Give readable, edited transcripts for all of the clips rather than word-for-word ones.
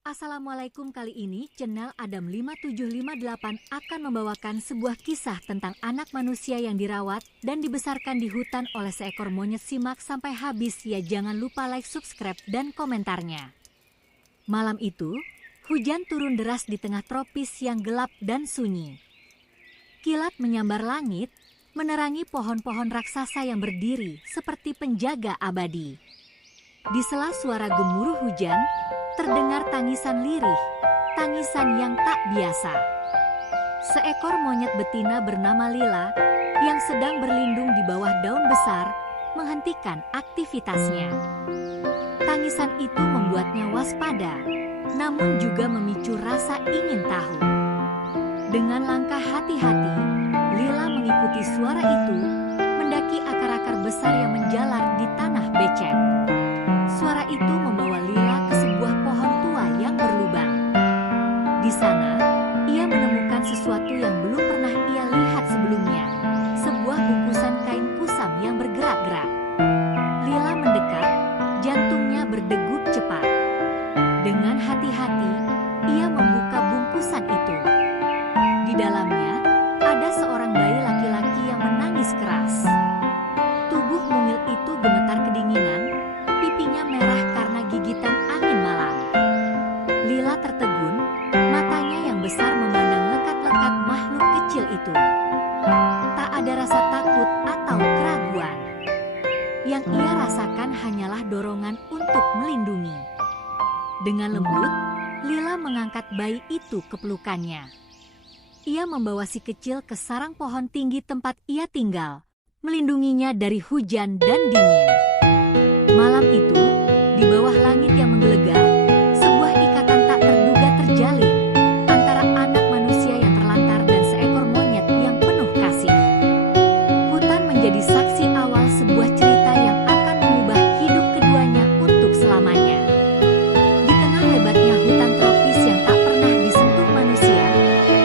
Assalamualaikum, kali ini channel Adam 5758 akan membawakan sebuah kisah tentang anak manusia yang dirawat dan dibesarkan di hutan oleh seekor monyet. Simak sampai habis ya, jangan lupa like, subscribe, dan komentarnya. Malam itu, hujan turun deras di tengah tropis yang gelap dan sunyi. Kilat menyambar langit, menerangi pohon-pohon raksasa yang berdiri seperti penjaga abadi. Di sela suara gemuruh hujan, terdengar tangisan lirih, tangisan yang tak biasa. Seekor monyet betina bernama Lila yang sedang berlindung di bawah daun besar menghentikan aktivitasnya. Tangisan itu membuatnya waspada, namun juga memicu rasa ingin tahu. Dengan langkah hati-hati, Lila mengikuti suara itu, mendaki akar-akar besar yang menjalar di tanah becek. Suara itu membawa Lila ke sebuah pohon tua yang berlubang. Di sana, ia menemukan sesuatu yang belum pernah ia lihat sebelumnya, sebuah bungkusan kain kusam yang bergerak-gerak. Lila mendekat, jantungnya berdegup cepat. Dengan hati-hati, ia membuka bungkusan itu. Di dalamnya, ada seorang bayi laki-laki yang menangis keras. Tubuh mungil itu gemetar kedinginan, pipinya merah karena gigitan angin malam. Lila tertegun, matanya yang besar memandang lekat-lekat makhluk kecil itu. Tak ada rasa takut atau keraguan. Yang ia rasakan hanyalah dorongan untuk melindungi. Dengan lembut, Lila mengangkat bayi itu ke pelukannya. Ia membawa si kecil ke sarang pohon tinggi tempat ia tinggal, melindunginya dari hujan dan dingin. Malam itu, di bawah langit yang menggelegar, sebuah ikatan tak terduga terjalin antara anak manusia yang terlantar dan seekor monyet yang penuh kasih. Hutan menjadi saksi awal sebuah cerita yang akan mengubah hidup keduanya untuk selamanya. Di tengah lebatnya hutan tropis yang tak pernah disentuh manusia,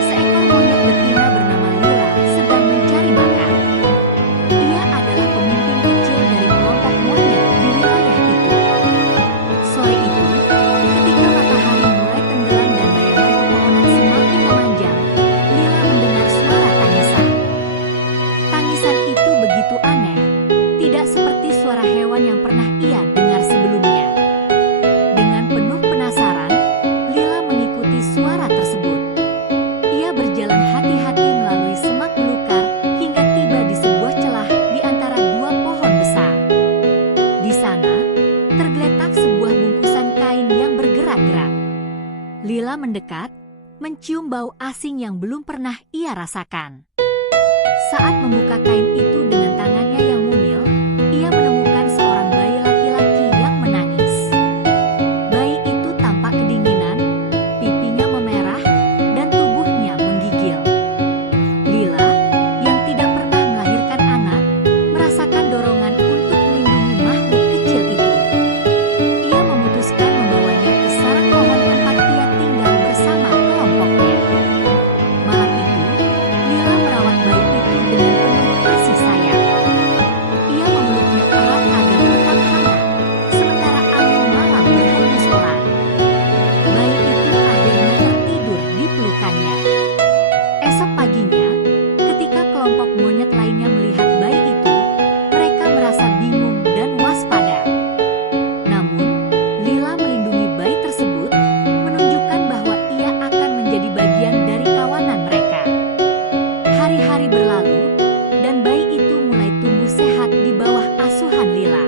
seekor monyet betina bernama Lila sedang mencari makan. Ia adalah pemimpin kecil dari kelompok monyet di wilayah itu. Sore itu, ketika matahari mulai tenggelam dan bayangan pepohonan semakin memanjang, Lila mendengar suara tangisan. Tangisan itu begitu aneh, tidak seperti suara hewan yang pernah ia dengar sebelumnya. Dengan penuh penasaran, Lila mengikuti suara tersebut. Ia berjalan hati-hati melalui semak belukar hingga tiba di sebuah celah di antara dua pohon besar. Di sana, tergeletak sebuah bungkusan kain yang bergerak-gerak. Lila mendekat, mencium bau asing yang belum pernah ia rasakan. Saat membuka kain itu dengan tangannya yang mungil, ia menemukan seorang bayi laki-laki yang menangis. Bayi itu tampak kedinginan, pipinya memerah, dan tubuhnya menggigil. Lila, yang tidak pernah melahirkan anak, merasakan dorongan untuk melindungi makhluk kecil itu. Ia memutuskan membawanya ke sarang pohon tempat ia tinggal bersama kelompoknya. Malam itu, Lila merawat bayi itu dengan penuh kasih sayang. Ia memeluknya erat agar tetap hangat, sementara angin malam berhembus pelan. Bayi itu akhirnya tertidur di pelukannya. Esok paginya, ketika kelompok monyet lainnya melihat bayi itu, mereka merasa bingung dan waspada. Namun, Lila melindungi bayi tersebut, menunjukkan bahwa ia akan menjadi bagian dari kawanan mereka. Hari-hari berlalu, dan bayi itu mulai tumbuh sehat di bawah asuhan Lila.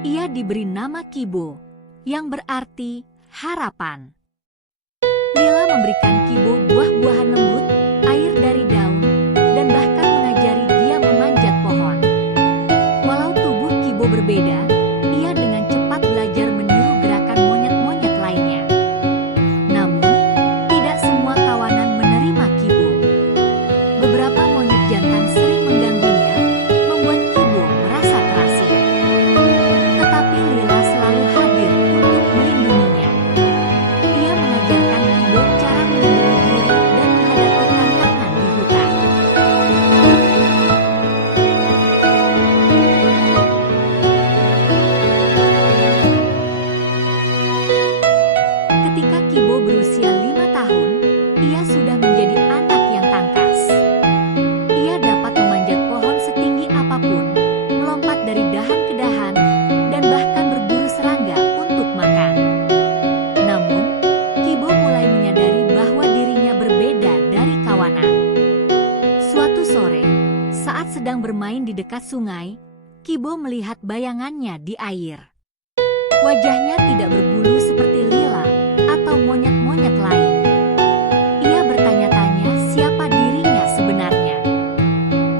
Ia diberi nama Kibo, yang berarti harapan. Lila memberikan Kibo buah-buahan lembut, air dari daun, dan bahkan mengajari dia memanjat pohon. Walau tubuh Kibo berbeda, ia dengan cepat belajar meniru gerakan monyet-monyet lainnya. Namun, tidak semua kawanan menerima Kibo. Beberapa monyet jantan sering mengganggunya, membuat Kibo merasa terasing. Tetapi Lila selalu hadir untuk melindunginya. Ia mengajarkan Kibo cara melindungi diri dan menghadapi tantangan di hutan. dekat sungai, Kibo melihat bayangannya di air. Wajahnya tidak berbulu seperti Lila atau monyet-monyet lain. Ia bertanya-tanya siapa dirinya sebenarnya.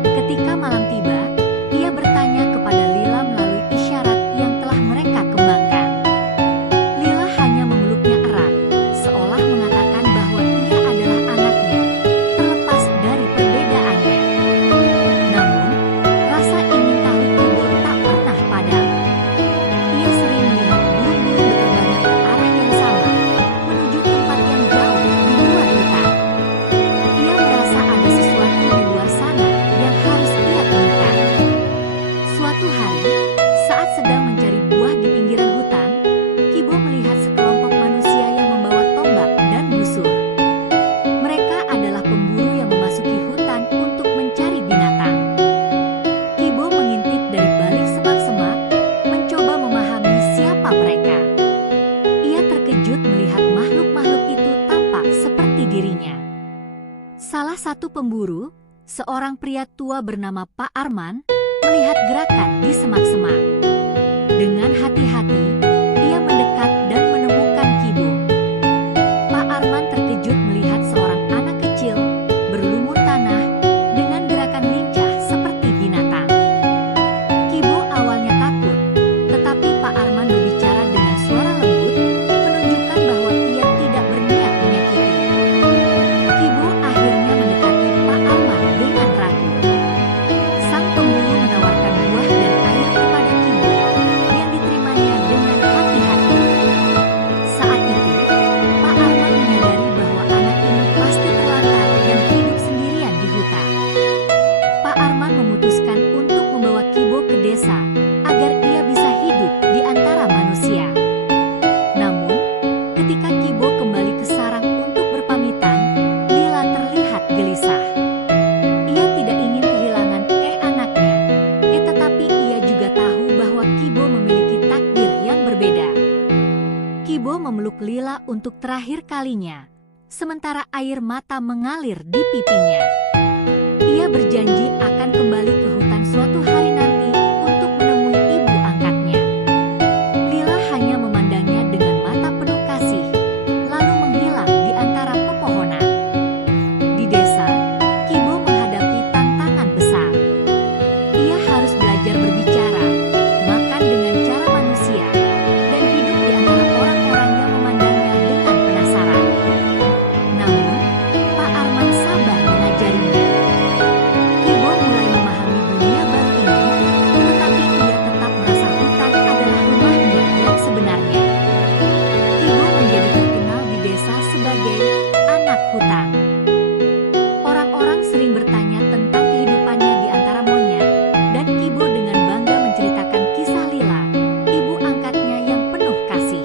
Ketika malam tiba, ia bertanya kepada Lila melalui isyarat yang telah mereka kembangkan. Lila hanya memeluknya erat, seolah mengatakan bahwa ia adalah anaknya, terlepas dari perbedaannya. Namun, rasa ingin tahu Kibo tak pernah padam. Ia sering melihat burung-burung berterbangan ke arah yang sama, menuju tempat yang jauh di luar hutan. Ia merasa ada sesuatu di luar sana yang harus ia temukan. Suatu hari, saat sedang mencari buah di pinggiran hutan, Kibo melihat sekelompok manusia yang membawa tombak dan busur. Mereka adalah pemburu yang memasuki hutan untuk mencari binatang. Kibo mengintip dari balik semak-semak, mencoba memahami siapa mereka. Ia terkejut melihat makhluk-makhluk itu tampak seperti dirinya. Salah satu pemburu, seorang pria tua bernama Pak Arman, melihat gerakan di semak-semak. Dengan hati-hati, ia mendekat dan menemukan Kibo. Pak Arman terkejut melihat seorang anak kecil berlumur tanah dengan gerakan lincah seperti binatang. Kibo awalnya takut, tetapi Pak Arman berbicara dengan suara lembut, menunjukkan bahwa ia tidak berniat menyakiti. Kibo akhirnya mendekati Pak Arman dengan ragu. Sang pemburu menawarkan buah dan air kepada Kibo, yang diterimanya dengan hati-hati. Saat itu, Pak Arman menyadari bahwa anak ini pasti terlantar dan hidup sendirian di hutan. Pak Arman memutuskan untuk membawa Kibo ke desa agar ia bisa hidup di antara manusia. Namun, ketika Kibo kembali ke sarang untuk berpamitan, Lila terlihat gelisah. Ia tidak ingin kehilangan anaknya, tetapi ia juga tahu bahwa Kibo memiliki takdir yang berbeda. Kibo memeluk Lila untuk terakhir kalinya, sementara air mata mengalir di pipinya. Ia berjanji akan kembali ke hutan suatu hari nanti untuk menemui ibu angkatnya. Lila hanya memandangnya dengan mata penuh kasih, lalu menghilang di antara pepohonan. Di desa, Kibo menghadapi tantangan besar. Ia harus belajar berbicara, makan dengan cara manusia, dan hidup di antara orang-orang yang memandangnya dengan penasaran. Namun, Pak Arman sabar mengajarinya. Kibo mulai memahami dunia baru ini, tetapi ia tetap merasa hutan adalah rumahnya yang sebenarnya. Kibo menjadi terkenal di desa sebagai anak hutan. Orang-orang sering bertanya tentang kehidupannya di antara monyet, dan Kibo dengan bangga menceritakan kisah Lila, ibu angkatnya yang penuh kasih.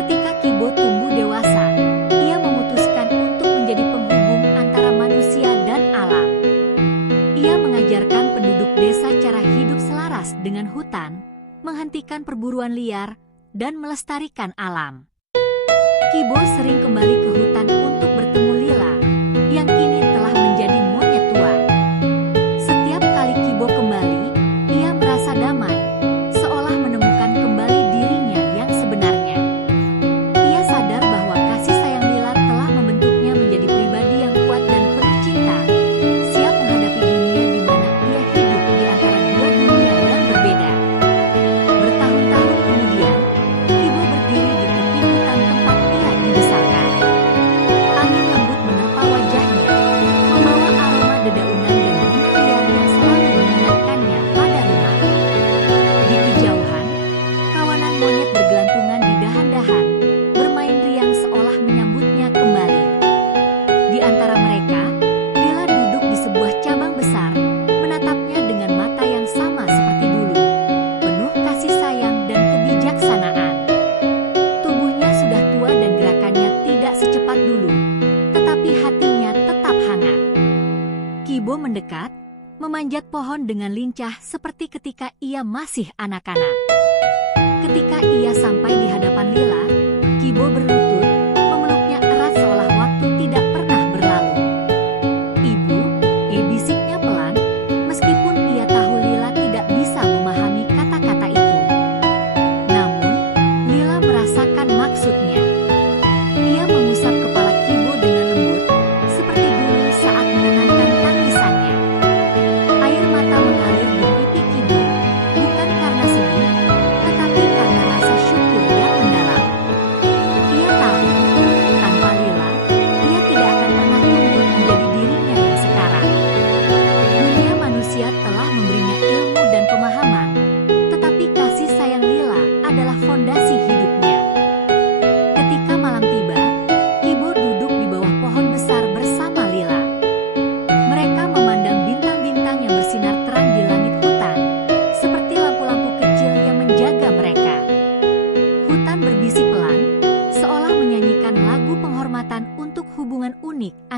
Ketika Kibo tumbuh dewasa, ia memutuskan untuk menjadi penghubung antara manusia dan alam. Ia mengajarkan penduduk desa cara hidup selaras dengan hutan, menghentikan perburuan liar, dan melestarikan alam. Kibo sering kembali ke hutan untuk bertemu Lila, yang kini telah menjadi monyet tua. Setiap kali Kibo kembali, ia merasa damai, seolah menemukan kembali dirinya yang sebenarnya. Ia sadar bahwa kasih sayang Lila telah membentuknya menjadi pribadi yang kuat dan penuh cinta, siap menghadapi dunia di mana ia hidup di antara dua dunia yang berbeda. Bertahun-tahun kemudian, Kibo berdiri di tepi hutan tempat ia dibesarkan. Angin lembut menerpa wajahnya, membawa aroma dedaunan dan bunga liar yang selalu mengingatkannya pada rumah. Di kejauhan, kawanan monyet bergelantungan di dahan-dahan, bermain riang seolah menyambutnya kembali. Di antara mereka, Lila duduk di sebuah cabang besar, menatapnya dengan mata yang sama seperti dulu, penuh kasih sayang dan kebijaksanaan. Tubuhnya sudah tua dan gerakannya tidak secepat dulu, tetapi hatinya tetap hangat. Kibo mendekat, memanjat pohon dengan lincah seperti ketika ia masih anak-anak. Ketika ia sampai di hadapan Lila, Kibo berlutut, memeluknya erat seolah waktu tidak pernah berlalu. "Ibu," bisiknya pelan, meskipun ia tahu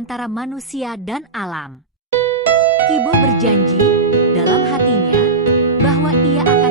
antara manusia dan alam. Kibo berjanji dalam hatinya bahwa ia akan